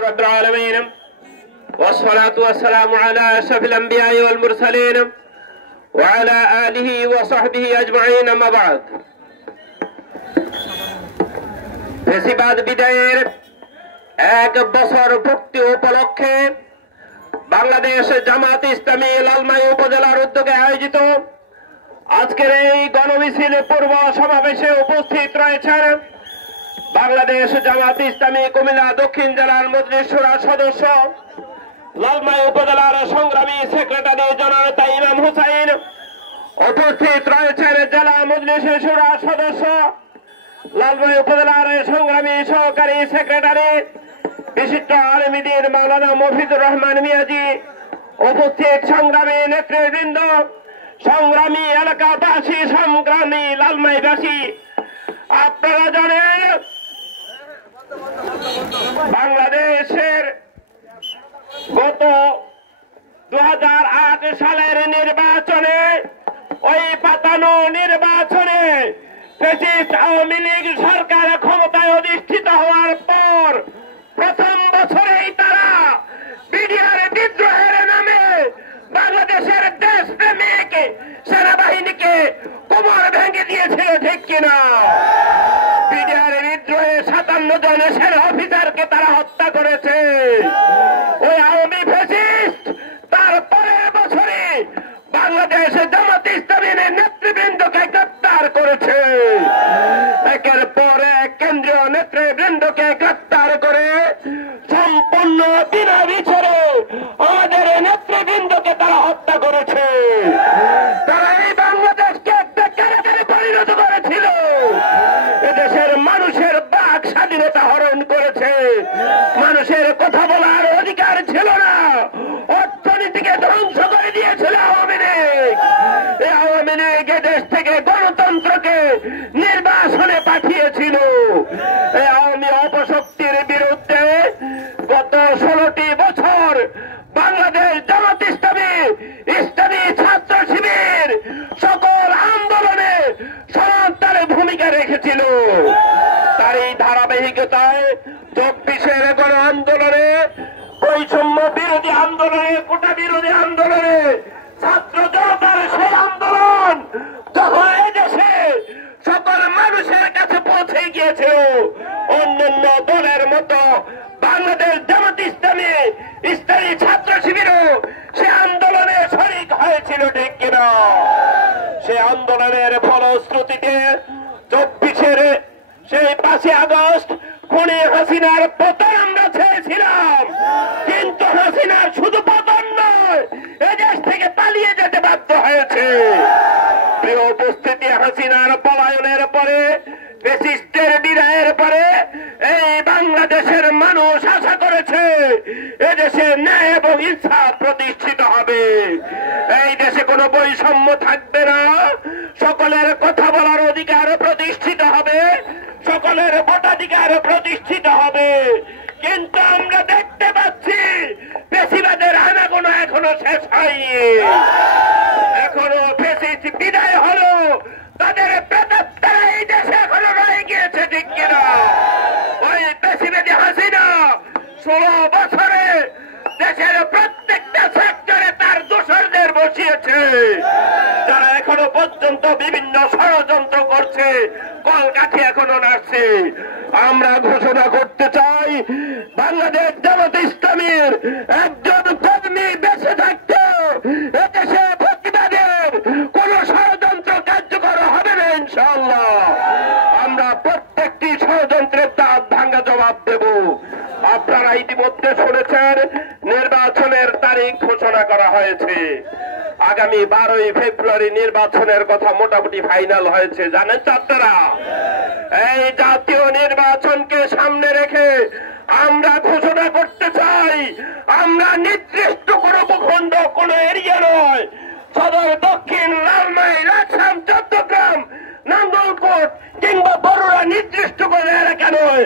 رب العالمين والصلاة والسلام على أشرف الأنبياء والمرسلين وعلى آله وصحبه أجمعين أما بعد ফেসিবাদ বিদায়ের এক বছর পূর্তি উপলক্ষে বাংলাদেশ জামাত ইসলামী লালমাই উপজেলার উদ্যোগে আয়োজিত আজকের এই গণমিছিল পূর্ব সমাবেশে উপস্থিত রয়েছেন বাংলাদেশ জামাত ইসলামী কুমিল্লা দক্ষিণ জেলার মজলিস শুরা সদস্য লালমাই উপজেলার সংগ্রামী সেক্রেটারি জননেতা ইমাম হুসাইন, উপস্থিত রয়েছেন জেলা মজলিস শুরা সদস্য লালমাই উপজেলার সংগ্রামী সহকারী সেক্রেটারি বিশিষ্ট আলেম দ্বীন মাওলানা মফিজুর রহমান মিয়াজি, উপস্থিত সংগ্রামী নেতৃবৃন্দ, সংগ্রামী এলাকাবাসী, সংগ্রামী লালমাইবাসী। আপনারা জানেন বাংলাদেশের গত 2008 সালের নির্বাচনে, ওই পাতানো নির্বাচনে ফ্যাসিস্ট আওয়ামী লীগ সরকার ক্ষমতায় অধিষ্ঠিত হওয়ার পর প্রথম বছরেই তারা বিডিআর বিদ্রোহের নামে বাংলাদেশের দেশপ্রেমিক সেনাবাহিনীকে কোমর ভেঙে দিয়েছিল, ঠিক কিনা? বিডিআর বিদ্রোহে 57 জন সেনা অফিসারকে তারা হত্যা করেছে। ওই আওয়ামী ফ্যাসিস্ট তার পরের বছরে বাংলাদেশ জামাত ইসলামীর নেতৃবৃন্দকে গ্রেপ্তার করেছে। একের পর এক কেন্দ্রীয় নেতৃবৃন্দকে গ্রেপ্তার করে সম্পূর্ণ বিনা বিচারে আমাদের নেতৃবৃন্দকে তারা হত্যা করেছে। তারা এই বাংলাদেশকে একটা কারাগারে পরিণত করেছিল। এদেশের মানুষের বাক স্বাধীনতা হরণ করেছে। মানুষের কথা বলার অধিকার ছিল না। অর্থনীতিকে ধ্বংস করে দিয়েছিল আওয়ামী লীগ। এই আওয়ামী লীগ দেশ থেকে গণতন্ত্রকে নির্বাসনে পাঠিয়েছিল। এই আওয়ামী অপশক্তির বিরুদ্ধে গত 16টি বছর বাংলাদেশ জামাত ইসলামী, ইসলামী ছাত্র শিবির সকল আন্দোলনে সমান্তর ভূমিকা রেখেছিল। তার এই ধারাবাহিকতায় 24-এর গণ আন্দোলনে, বৈষম্য বিরোধী আন্দোলনে, কোটা বিরোধী আন্দোলনে, ছাত্র জনতার সেই আন্দোলন যখন এই দেশে সকল মানুষের কাছে পৌঁছে গিয়েছিল, অন্যান্য দলের মতো বাংলাদেশ জামাত ইসলামী, ইসলামী ছাত্র শিবিরও সে আন্দোলনে শরিক হয়েছিল, ঠিক কিনা? সে আন্দোলনের ফলশ্রুতিতে 24-এর সেই 5 আগস্ট খুনি হাসিনার পতন আমরা চেয়েছিলাম, কিন্তু হাসিনার শুধু পতন নয়, এদেশ থেকে পালিয়ে যেতে বাধ্য হয়েছে। প্রিয় উপস্থিতি, হাসিনার পলায়নের পরে, ফ্যাসিস্টের বিদায়ের পরে এই বাংলাদেশের মানুষ আশা করেছে এদেশে ন্যায় এবং ইনসাফ প্রতিষ্ঠিত হবে। এই দেশে কোনো বৈষম্য থাকবে না। সকলের কথা বলার অধিকার প্রতিষ্ঠিত হবে, সকলের ভোটাধিকার প্রতিষ্ঠিত হবে। কিন্তু আমরা দেখতে পাচ্ছি ফ্যাসিবাদের আনাগোনা এখনো শেষ হয়নি। এখনো ফ্যাসিস্ট বিদায় হলো, তাদের প্রেতাত্মা এই দেশে এখনো রয়ে গিয়েছে, ঠিক কিনা? ওই ফ্যাসিবাদী হাসিনা 16 বছরে দেশের প্রত্যেকটা সেক্টরে তার দোসরদের বসিয়েছে, যারা এখনো পর্যন্ত বিভিন্ন ষড়যন্ত্র করছে, কলকাঠি এখনো নাড়ছে। আমরা ঘোষণা করতে চাই, বাংলাদেশ জামাত ইসলামীর একজন কর্মী বেঁচে থাকতে এদেশে প্রতিবাদের কোন ষড়যন্ত্র কার্যকর হবে না ইনশাআল্লাহ। আমরা প্রত্যেকটি ষড়যন্ত্রের দাঁত ভাঙা জবাব দেব। আপনারা ইতিমধ্যে শুনেছেন নির্বাচনের তারিখ ঘোষণা করা হয়েছে। আগামী 12ই ফেব্রুয়ারি নির্বাচনের কথা মোটামুটি ফাইনাল হয়েছে, জানেন আপনারা? এই জাতীয় নির্বাচনকে সামনে রেখে আমরা ঘোষণা করতে চাই, আমরা নির্দিষ্ট কোন ভূখণ্ড, কোন এরিয়া নয়, সদর, দক্ষিণ, লালমাই, লাকসাম, চট্টগ্রাম, নাঙ্গলকোট কিংবা বড়ুয়া নির্দিষ্ট কোন এলাকা নয়।